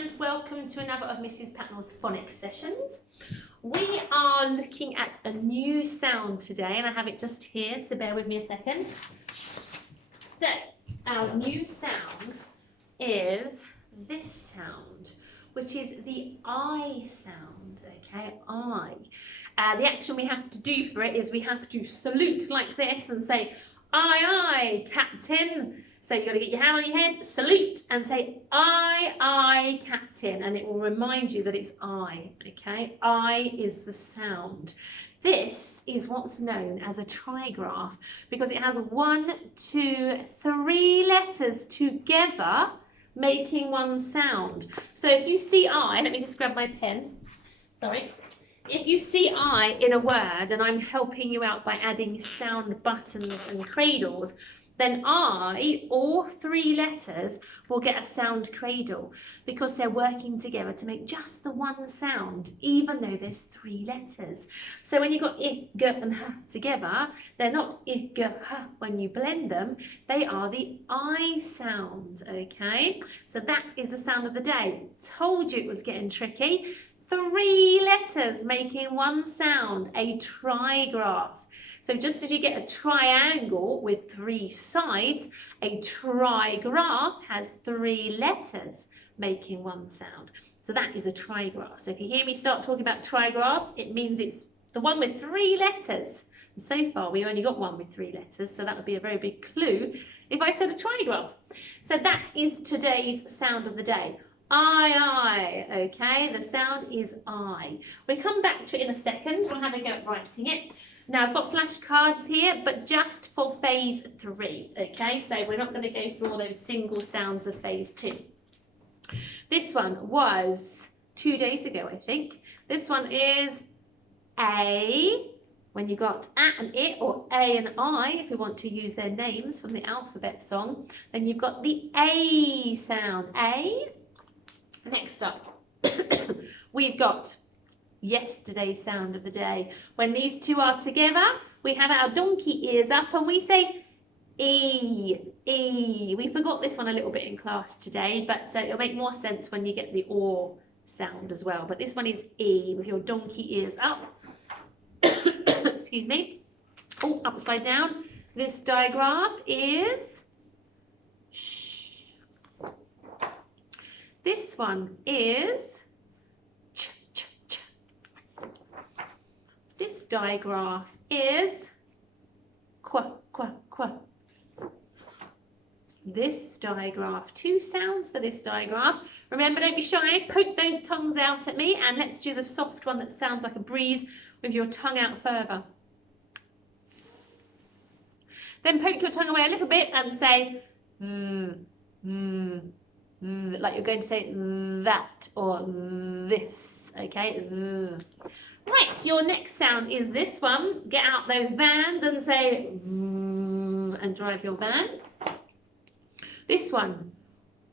and welcome to another of Mrs. Patnell's phonics sessions. We are looking at a new sound today, and I have it just here, so bear with me a second. So, our new sound is this sound, which is the I sound, okay, I. The action we have to do for it is we have to salute like this and say, aye, Captain. So you've got to get your hand on your head, salute, and say, aye, Captain, and it will remind you that it's I, okay? I is the sound. This is what's known as a trigraph because it has 1, 2, 3 letters together making one sound. So if you see I, let me just grab my pen, sorry. If you see I in a word and I'm helping you out by adding sound buttons and cradles, then I, all 3 letters, will get a sound cradle because they're working together to make just the one sound, even though there's 3 letters. So when you've got I, G and H together, they're not I, G, H when you blend them, they are the I sound, okay? So that is the sound of the day. Told you it was getting tricky. 3 letters making one sound, a trigraph. So just as you get a triangle with 3 sides, a trigraph has 3 letters making one sound. So that is a trigraph. So if you hear me start talking about trigraphs, it means it's the one with 3 letters. And so far, we've only got one with 3 letters, so that would be a very big clue if I said a trigraph. So that is today's sound of the day. I, okay? The sound is I. We'll come back to it in a second. We'll have a go at writing it. Now, I've got flashcards here, but just for phase 3, okay? So we're not going to go through all those single sounds of phase 2. This one was 2 days ago, I think. This one is A, when you got A and I, or A and I, if we want to use their names from the alphabet song, then you've got the A sound, A. Next up, we've got yesterday's sound of the day. When these 2 are together, we have our donkey ears up and we say E, E. We forgot this one a little bit in class today, but it'll make more sense when you get the or sound as well. But this one is E with your donkey ears up. Excuse me. Oh, upside down. This digraph is shh. This one is ch, ch, ch. This digraph is qua, qua, qua. This digraph, 2 sounds for this digraph. Remember, don't be shy, poke those tongues out at me, and let's do the soft one that sounds like a breeze with your tongue out further. Then poke your tongue away a little bit and say like you're going to say that or this, okay? Right, your next sound is this one. Get out those vans and say and drive your van. This one,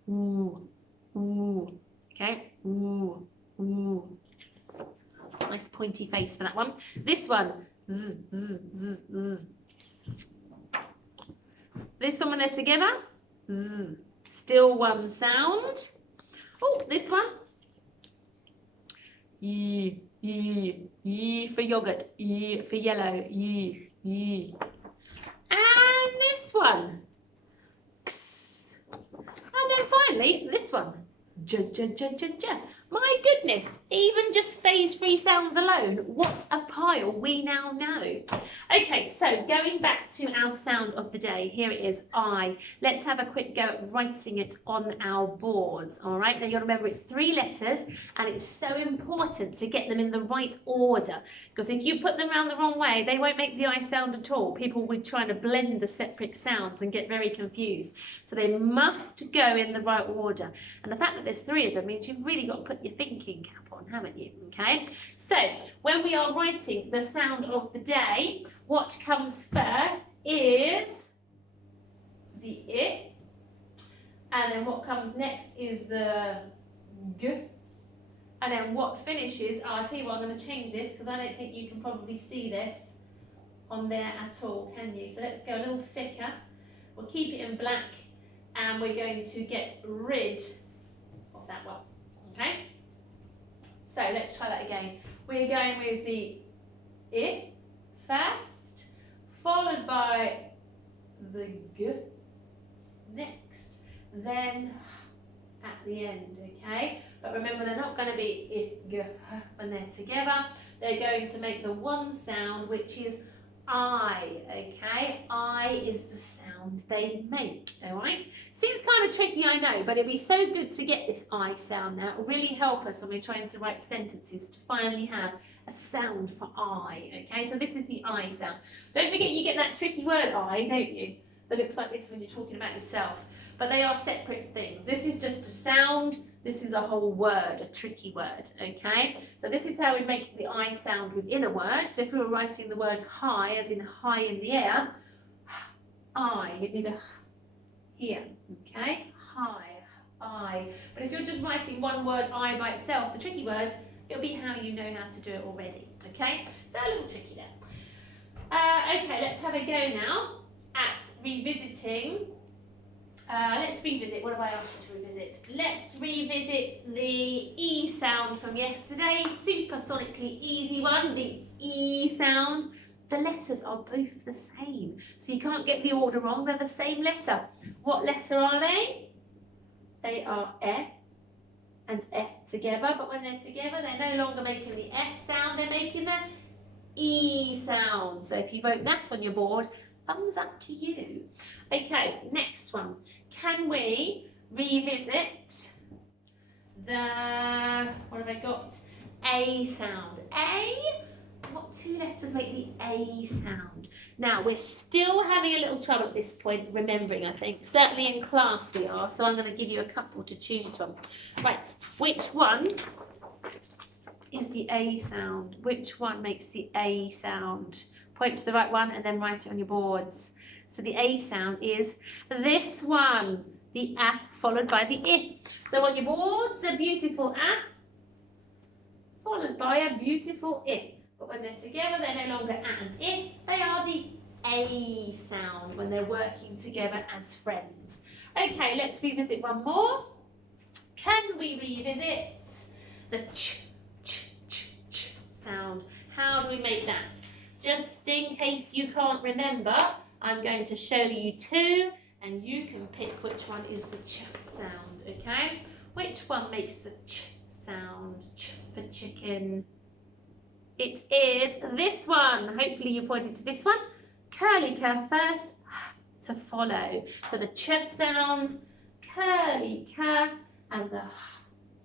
ooh, ooh, okay? Ooh, ooh. Nice pointy face for that one. This one, z, z, z, z. This one when they're together, z. Still one sound. Oh, this one. Yee, yee, yee for yogurt, yee for yellow, yee, yee. And this one. Ks. And then finally, this one. J, j, j, j, j. My goodness, even just phase 3 sounds alone, what a pile we now know. Okay, so going back to our sound of the day, here it is, I. Let's have a quick go at writing it on our boards, all right? Now you'll remember it's 3 letters and it's so important to get them in the right order because if you put them around the wrong way, they won't make the I sound at all. People will be trying to blend the separate sounds and get very confused. So they must go in the right order. And the fact that there's 3 of them means you've really got to put your thinking cap on, haven't you? Okay, so when we are writing the sound of the day, what comes first is the I, and then what comes next is the G, and then what finishes, I'll tell you what, I'm going to change this because I don't think you can probably see this on there at all, can you? So let's go a little thicker, we'll keep it in black, and we're going to get rid of that one. okay? So let's try that again. We're going with the I first, followed by the G next, then at the end, okay? But remember, they're not going to be I, G, H when they're together. They're going to make the one sound, which is I, okay? I is the sound they make, all right? Seems kind of tricky, I know, but it'd be so good to get this I sound now. It'll really help us when we're trying to write sentences to finally have a sound for I, okay? So this is the I sound. Don't forget you get that tricky word I, don't you? That looks like this when you're talking about yourself. But they are separate things. This is just a sound. This is a whole word, a tricky word, okay? So this is how we make the I sound within a word. So if we were writing the word high, as in high in the air, I, we need a here, okay? High, I. But if you're just writing one word I by itself, the tricky word, it'll be how you know how to do it already, okay? So a little tricky there. Okay, let's have a go now at revisiting. Let's revisit. What have I asked you to revisit? Let's revisit the E sound from yesterday. Supersonically easy one, the E sound. The letters are both the same, so you can't get the order wrong. They're the same letter. What letter are they? They are E and E together, but when they're together, they're no longer making the S sound, they're making the E sound. So if you wrote that on your board, thumbs up to you. Okay, next one. Can we revisit the, what have I got? A sound. A, what two letters make the A sound? Now, we're still having a little trouble at this point remembering, I think. Certainly in class we are, so I'm going to give you a couple to choose from. Right, which one is the A sound? Which one makes the A sound? Point to the right one and then write it on your boards. So the A sound is this one, the A followed by the I. So on your boards, a beautiful A followed by a beautiful I. But when they're together, they're no longer A and I. They are the A sound when they're working together as friends. Okay, let's revisit one more. Can we revisit the ch sound? How do we make that? Just in case you can't remember, I'm going to show you two, and you can pick which one is the ch sound, okay? Which one makes the ch sound, ch for chicken? It is this one. Hopefully you pointed to this one. Curly K first to follow. So the ch sound, curly K, and the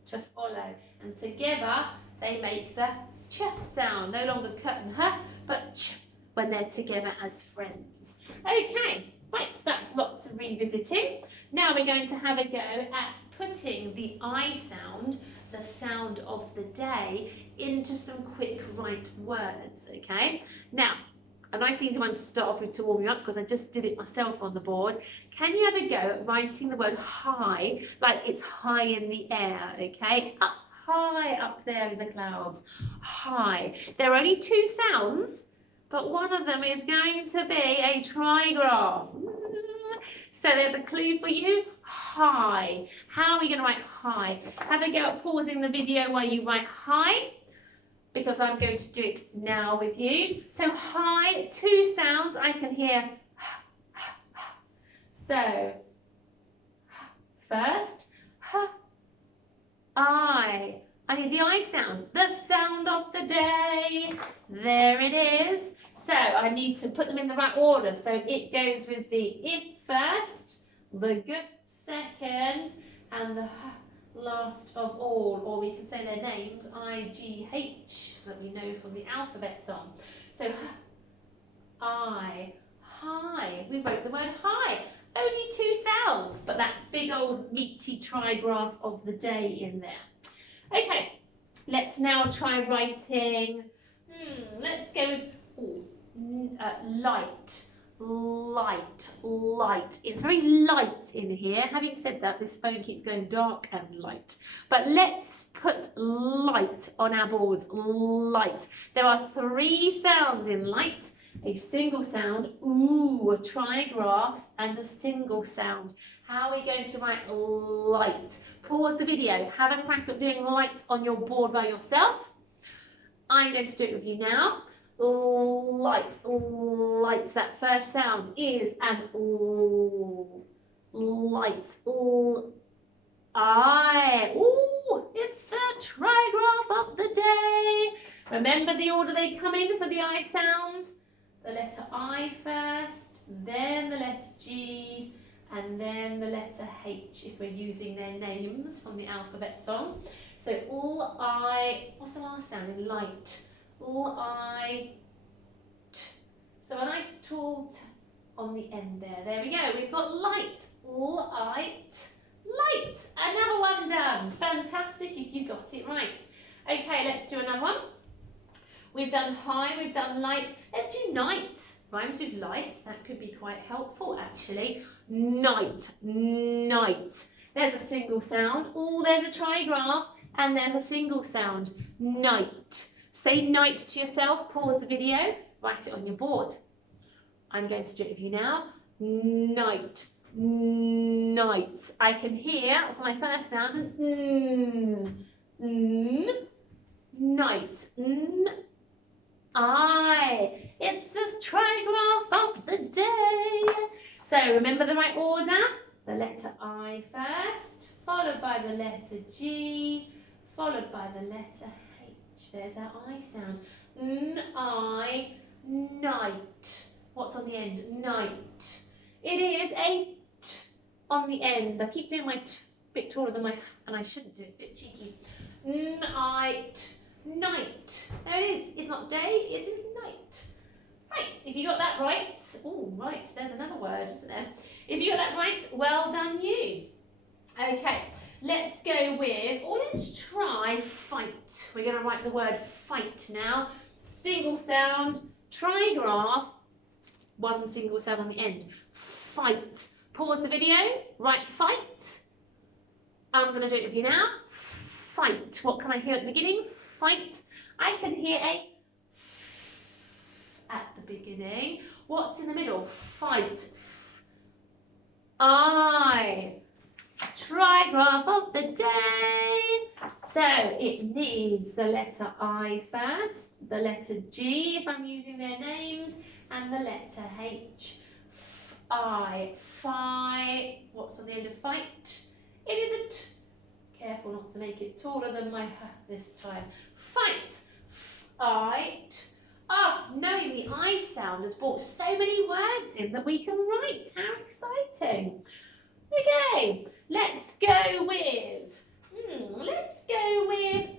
to follow. And together they make the ch sound. No longer k and h, but ch when they're together as friends. Okay, right, that's lots of revisiting. Now we're going to have a go at putting the I sound, the sound of the day, into some quick right words, okay? Now, a nice easy one to start off with to warm you up, because I just did it myself on the board. Can you have a go at writing the word high, like it's high in the air, okay? It's up high up there in the clouds, high. There are only two sounds, but one of them is going to be a trigraph. So there's a clue for you, high. How are we going to write high? Have a go at pausing the video while you write high, because I'm going to do it now with you. So high, two sounds I can hear. So first, I hear the I sound, the sound of the day. There it is. So I need to put them in the right order. So it goes with the I first, the G second, and the H last of all. Or we can say their names, I-G-H, that we know from the alphabet song. So I, high. We wrote the word high. Only two sounds, but that big old meaty trigraph of the day in there. Okay, let's now try writing, let's go with light, light, light. It's very light in here. Having said that, this phone keeps going dark and light. But let's put light on our boards, light. There are three sounds in light. A single sound, ooh, a trigraph and a single sound. How are we going to write light? Pause the video, have a crack at doing light on your board by yourself. I'm going to do it with you now. Light, light, that first sound is an light, I. Ooh, it's the trigraph of the day. Remember the order they come in for the I sounds? The letter I first, then the letter G, and then the letter H if we're using their names from the alphabet song. So all I, what's the last sound in light? All I, t. So a nice tall t on the end there. There we go, we've got light. All I, t. Light. Another one done. Fantastic if you got it right. Okay, let's do another one. We've done high, we've done light. Let's do night. Rhymes with light. That could be quite helpful actually. Night, night. There's a single sound. Oh, there's a trigraph and there's a single sound. Night. Say night to yourself. Pause the video. Write it on your board. I'm going to do it with you now. Night. Night. I can hear for my first sound night. I. It's this trigraph of the day. So remember the right order. The letter I first, followed by the letter G, followed by the letter H. There's our I sound. I. Night. What's on the end? Night. It is a t on the end. I keep doing my t a bit taller than my, and I shouldn't do it, it's a bit cheeky. Night, night. There it is. It's not day, it is night. Right, if you got that right, oh right, there's another word, isn't there? If you got that right, well done you. Okay, let's go with, or let's try fight. We're going to write the word fight now. Single sound, trigraph, one single sound on the end. Fight. Pause the video, write fight. I'm going to do it with you now. Fight. What can I hear at the beginning? Fight. I can hear a at the beginning. What's in the middle? Fight. I. Trigraph of the day. So it needs the letter I first, the letter G if I'm using their names, and the letter H. I, fi, what's on the end of fight? It is a t. Careful not to make it taller than my this time. Fight, fight. Ah, knowing the I sound has brought so many words in that we can write. How exciting. Okay, let's go with,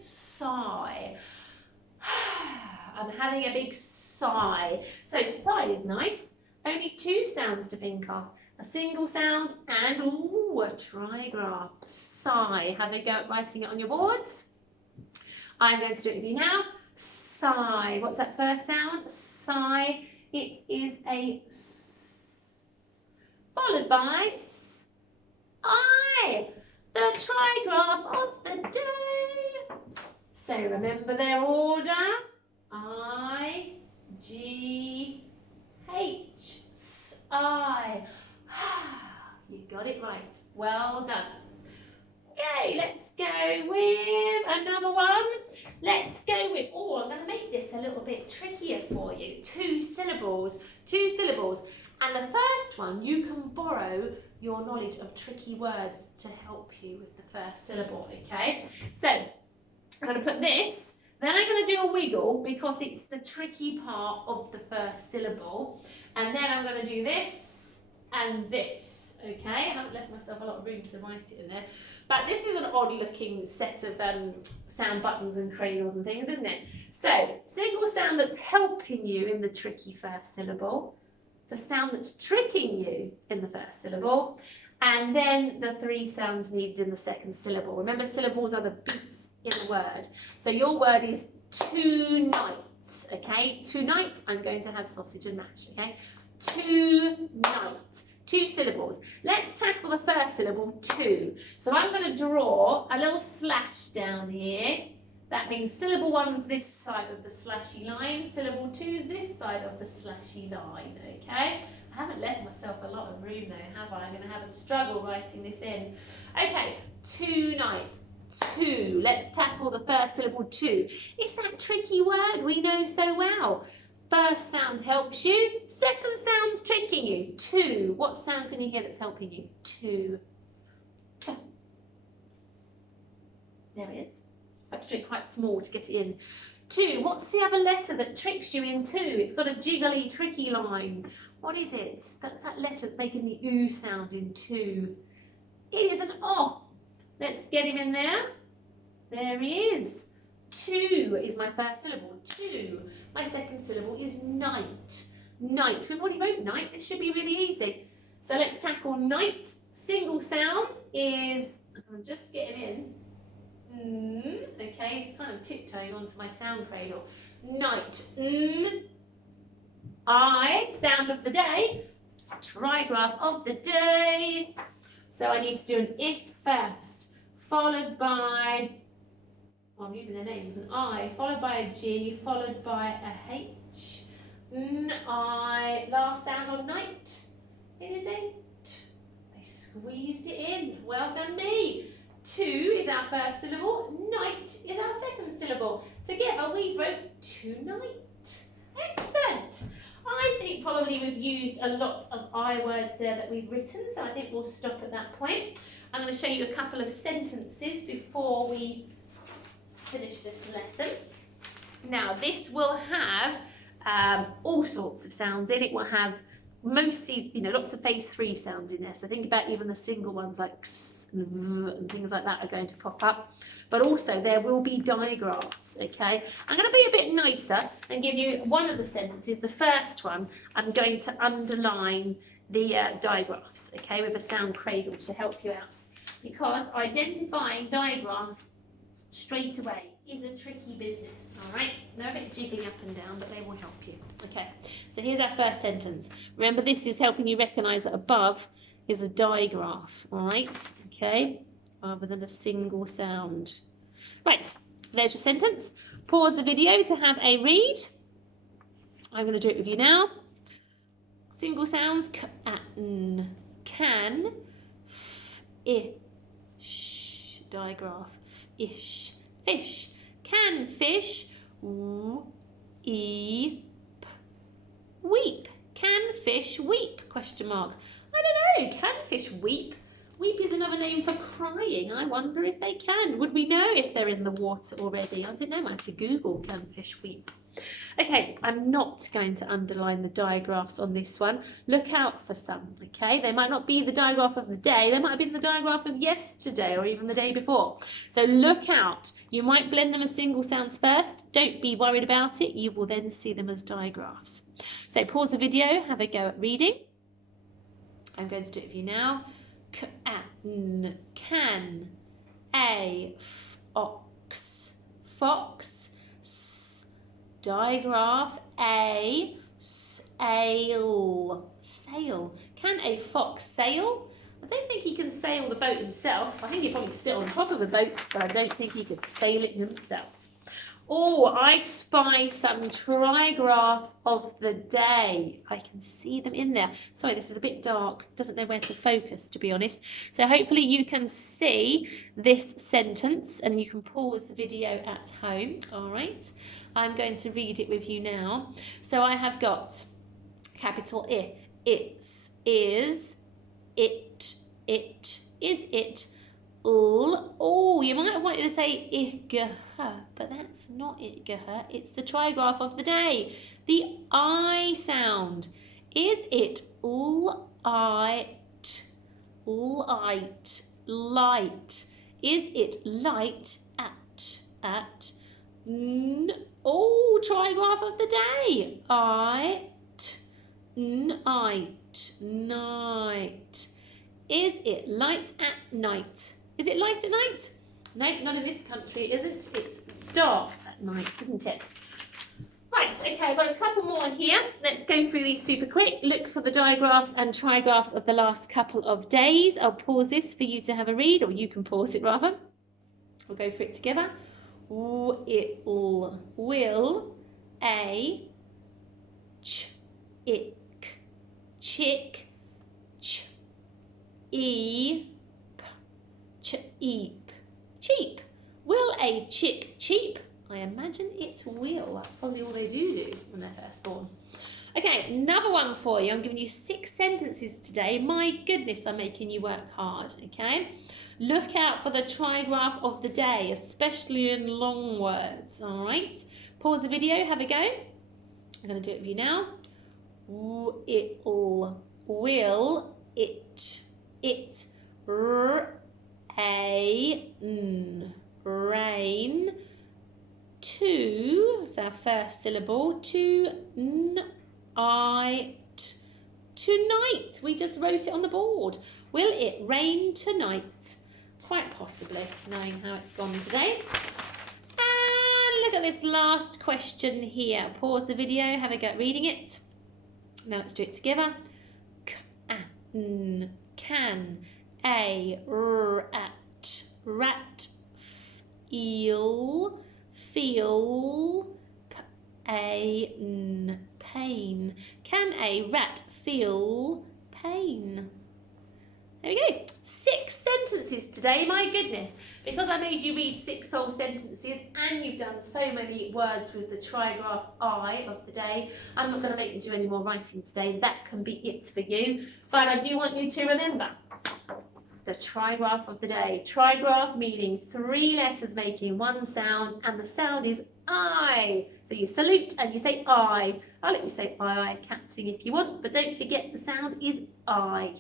sigh. I'm having a big sigh. So sigh is nice. Only two sounds to think of. A single sound and ooh, a trigraph. Sigh. Have a go at writing it on your boards. I'm going to do it with you now. Sigh. What's that first sound? Sigh. It is a s, followed by s, I. The trigraph of the day. So remember their order. I, G, H, S, I. You got it right. Well done. Okay, let's go with another one. Let's go with, oh, I'm going to make this a little bit trickier for you. Two syllables. And the first one, you can borrow your knowledge of tricky words to help you with the first syllable, okay? So, I'm going to put this, then I'm going to do a wiggle because it's the tricky part of the first syllable. And then I'm going to do this and this, okay? I haven't left myself a lot of room to write it in there. But this is an odd looking set of sound buttons and cradles and things, isn't it? So, single sound that's helping you in the tricky first syllable, the sound that's tricking you in the first syllable, and then the three sounds needed in the second syllable. Remember, syllables are the beats in a word. So your word is tonight, okay? Tonight, I'm going to have sausage and mash, okay? Tonight. Two syllables. Let's tackle the first syllable, two. So I'm going to draw a little slash down here. That means syllable 1's this side of the slashy line, syllable 2's this side of the slashy line, okay? I haven't left myself a lot of room though, have I? I'm going to have a struggle writing this in. Okay, tonight, 2. Let's tackle the first syllable 2. It's that tricky word we know so well. First sound helps you, second sound's tricking you. 2. What sound can you hear that's helping you? 2. T. There it is. I have to do it quite small to get it in. 2. What's the other letter that tricks you in 2? It's got a jiggly, tricky line. What is it? That's that letter that's making the oo sound in 2. It is an O. Let's get him in there. There he is. 2 is my first syllable. 2. My second syllable is night. Night. We've already wrote night. This should be really easy. So let's tackle night. Single sound is, I'm just getting in. Okay, it's kind of tiptoeing onto my sound cradle. Night. I, sound of the day. Trigraph of the day. So I need to do an I first, followed by, well, I'm using their names, an I, followed by a G, followed by a H. I, last sound on night. It is a T. I squeezed it in. Well done me. 2 is our first syllable, night is our second syllable. Together we wrote tonight. Excellent. I think probably we've used a lot of I words there that we've written, so I think we'll stop at that point. I'm going to show you a couple of sentences before we finish this lesson. Now this will have all sorts of sounds in it. Will have mostly, lots of phase 3 sounds in there. So think about even the single ones like x and v and things like that are going to pop up. But also there will be digraphs, okay? I'm going to be a bit nicer and give you one of the sentences. The first one, I'm going to underline the digraphs, okay, with a sound cradle to help you out. Because identifying digraphs straight away is a tricky business, all right? They're a bit jigging up and down, but they will help you. Okay, so here's our first sentence. Remember, this is helping you recognise that above is a digraph, all right? Okay, rather than a single sound. Right, there's your sentence. Pause the video to have a read. I'm going to do it with you now. Single sounds, k, a, n, can, f, I, sh, digraph, f, ish, fish, can fish, w, e, p, weep, can fish weep, question mark. I don't know, can fish weep? Weep is another name for crying. I wonder if they can. Would we know if they're in the water already? I don't know, I have to Google can fish weep. Okay, I'm not going to underline the digraphs on this one. Look out for some, okay? They might not be the digraph of the day. They might have been the digraph of yesterday or even the day before. So look out. You might blend them as single sounds first. Don't be worried about it. You will then see them as digraphs. So pause the video, have a go at reading. I'm going to do it for you now. K, a, n, can, a, ox, fox, digraph, a, sail, sail. Can a fox sail? I don't think he can sail the boat himself. I think he'd probably sit on top of the boat, but I don't think he could sail it himself. Oh, I spy some trigraphs of the day. I can see them in there. Sorry, this is a bit dark. Doesn't know where to focus, to be honest. So hopefully you can see this sentence and you can pause the video at home. All right. I'm going to read it with you now. So I have got capital I. It's, is, it, is it, oh, you might have wanted to say igh, but that's not igh. It's the trigraph of the day. The I sound. Is it light, light? Is it light at, oh, trigraph of the day. Night. Is it light at night? Is it light at night? No, not in this country, it isn't. It's dark at night, isn't it? Right, okay, I've got a couple more here. Let's go through these super quick. Look for the digraphs and trigraphs of the last couple of days. I'll pause this for you to have a read, or you can pause it rather. We'll go for it together. will, will, a, ch, ick, chick, ch, eep, cheep, cheap. Will a chick cheep? I imagine it will. That's probably all they do when they're first born. Okay, another one for you. I'm giving you 6 sentences today. My goodness, I'm making you work hard, okay? Look out for the trigraph of the day, especially in long words, all right? Pause the video, have a go. I'm going to do it with you now. It'll, will, it, rain, to, it's our first syllable, tonight. We just wrote it on the board. Will it rain tonight? Quite possibly, knowing how it's gone today. And look at this last question here. Pause the video, have a go at reading it. Now let's do it together. Can, a, rat, feel, pain. Can a rat feel pain? There we go. 6 sentences today, my goodness. Because I made you read 6 whole sentences and you've done so many words with the trigraph I of the day, I'm not going to make you do any more writing today. That can be it for you. But I do want you to remember the trigraph of the day. Trigraph meaning 3 letters making 1 sound, and the sound is I. So you salute and you say I. I'll let you say I, captain, if you want, but don't forget the sound is I.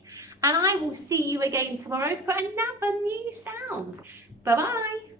And I will see you again tomorrow for another new sound. Bye-bye.